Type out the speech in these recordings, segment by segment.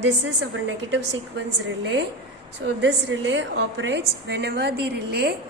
this is our negative sequence relay. So this relay operates whenever the relay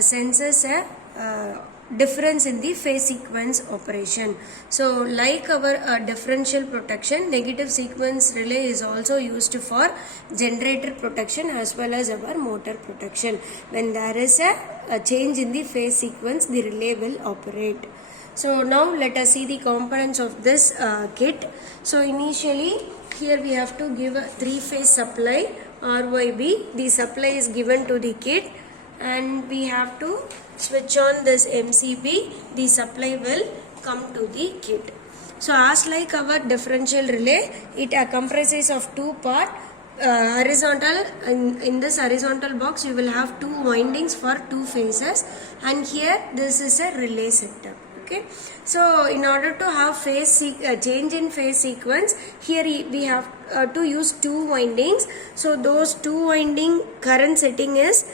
senses a difference in the phase sequence operation. So like our differential protection, negative sequence relay is also used for generator protection as well as our motor protection. When there is a change in the phase sequence, the relay will operate. So now let us see the components of this kit. So initially here we have to give a 3-phase supply RYB. The supply is given to the kit and we have to switch on this MCB. The supply will come to the kit. So as like our differential relay, it comprises of two parts. Horizontal, in this horizontal box you will have 2 windings for 2 phases, and here this is a relay setup. Okay, so in order to have change in phase sequence, here we have to use 2 windings. So those 2 winding current setting is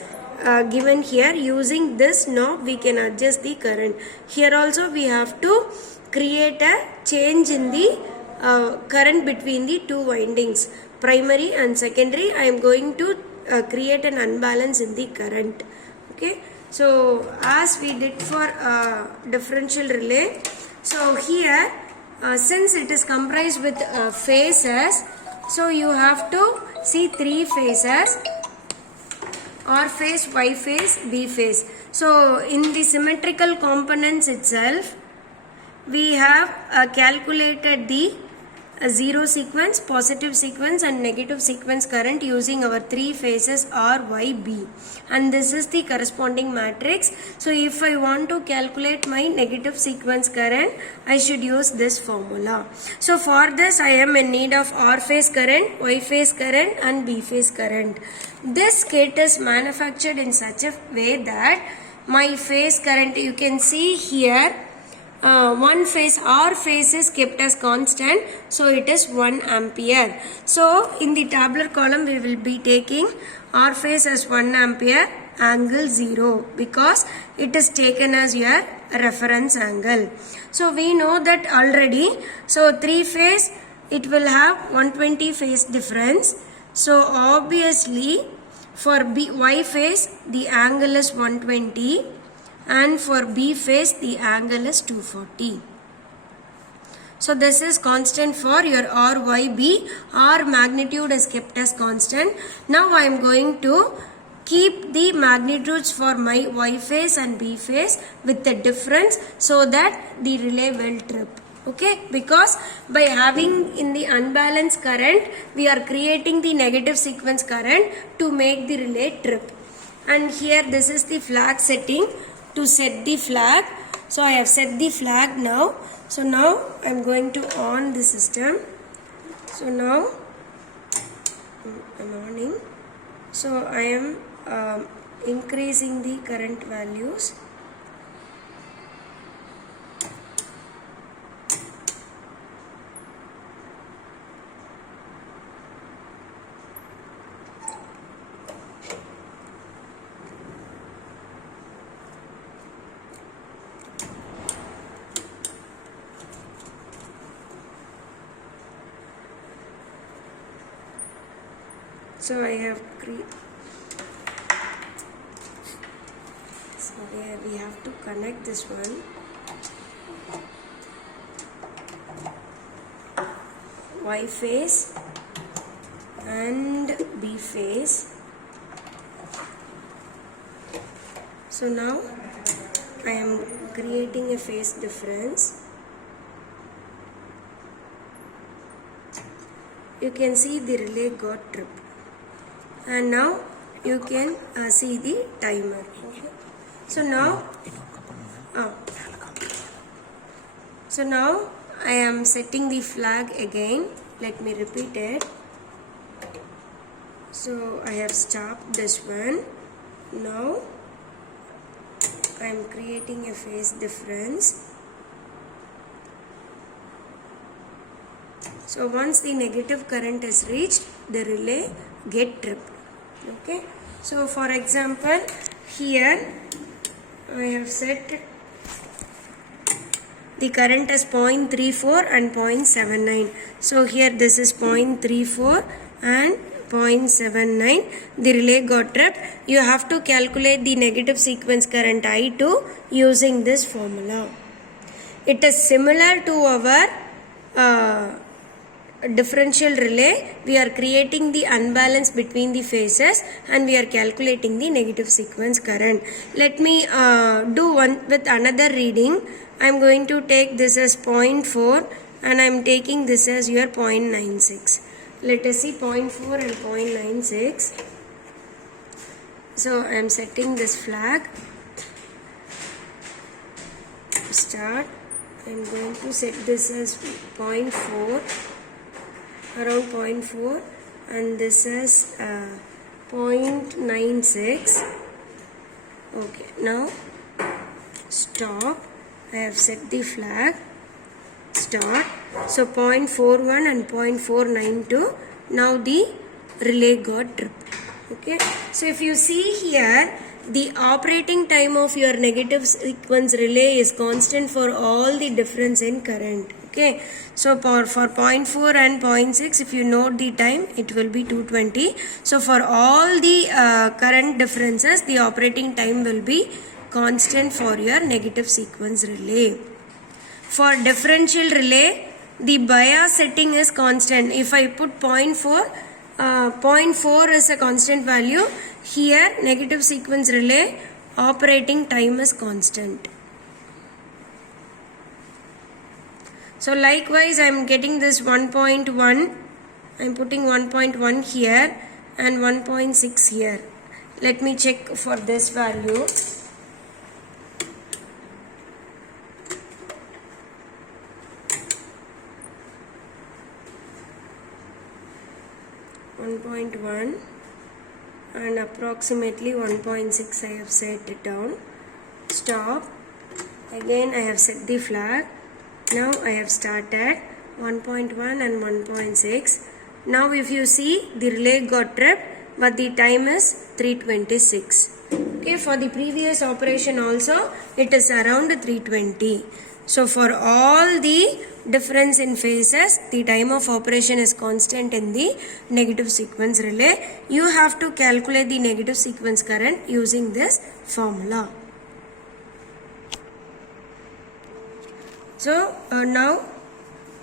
given here. Using this knob we can adjust the current. Here also we have to create a change in the current between the 2 windings, primary and secondary. I am going to create an unbalance in the current. Okay, so as we did for differential relay, so here since it is comprised with phases, so you have to see 3 phases: R phase, Y phase, B phase. So in the symmetrical components itself, we have calculated the zero sequence, positive sequence and negative sequence current using our 3 phases R, Y, B, and this is the corresponding matrix. So if I want to calculate my negative sequence current, I should use this formula. So for this I am in need of R phase current, Y phase current and B phase current. This kit is manufactured in such a way that my phase current, you can see here, one phase, R phase is kept as constant, so it is 1 ampere. So in the tabular column we will be taking R phase as 1 ampere, angle 0, because it is taken as your reference angle. So we know that already. So 3 phase, it will have 120 phase difference. So obviously for Y phase the angle is 120. And for B phase the angle is 240. So this is constant for your RYB. R magnitude is kept as constant. Now I am going to keep the magnitudes for my Y phase and B phase with the difference so that the relay will trip. Okay, because by having in the unbalanced current, we are creating the negative sequence current to make the relay trip. And here this is the flag setting. To set the flag, so I have set the flag now. So now I am going to on the system. So now I am on. So I am increasing the current values. So I have we have to connect this one. Y phase and B phase. So now I am creating a phase difference. You can see the relay got tripped. And now you can see the timer. Okay. So now I am setting the flag again. Let me repeat it. So I have stopped this one. Now I am creating a phase difference. So once the negative current is reached, the relay get tripped. Okay, so for example, here I have set the current is 0.34 and 0.79. So here this is 0.34 and 0.79. The relay got tripped. You have to calculate the negative sequence current I2 using this formula. It is similar to our differential relay. We are creating the unbalance between the phases and we are calculating the negative sequence current. Let me do one with another reading. I am going to take this as 0.4 and I am taking this as your 0.96. Let us see 0.4 and 0.96. So I am setting this flag. Start. I am going to set this as 0.4, around 0.4, and this is 0.96. Okay, now stop. I have set the flag. Start. So 0.41 and 0.492. Now the relay got tripped. Okay. So if you see here, the operating time of your negative sequence relay is constant for all the difference in current. Okay. So for 0.4 and 0.6, if you note the time, it will be 220. So for all the current differences, the operating time will be constant for your negative sequence relay. For differential relay, the bias setting is constant. If I put 0.4, 0.4 is a constant value. Here, negative sequence relay operating time is constant. So likewise, I am getting this 1.1. I am putting 1.1 here and 1.6 here. Let me check for this value. 1.1 and approximately 1.6 I have set it down. Stop. Again I have set the flag. Now I have started 1.1 and 1.6. Now if you see, the relay got tripped, but the time is 3:26. Okay, for the previous operation also it is around 3:20. So for all the difference in phases, the time of operation is constant in the negative sequence relay. You have to calculate the negative sequence current using this formula. So now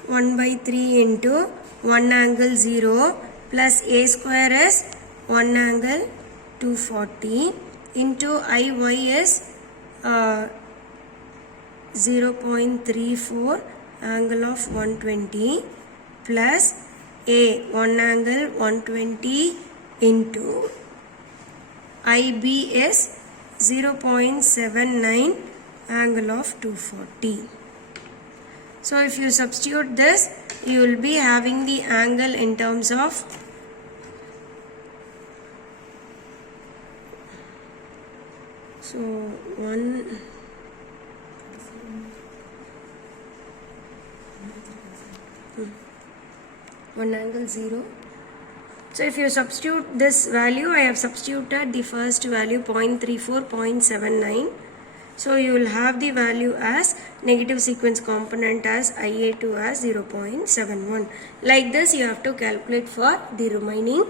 1/3 into 1 angle 0 plus a square is 1 angle 240 into Iy is 0.34 angle of 120 plus a 1 angle 120 into IB is 0.79 angle of 240. So if you substitute this, you will be having the angle in terms of 1 angle 0. So if you substitute this value, I have substituted the first value 0.34, 0.79. So you will have the value as negative sequence component as Ia2 as 0.71. Like this you have to calculate for the remaining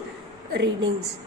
readings.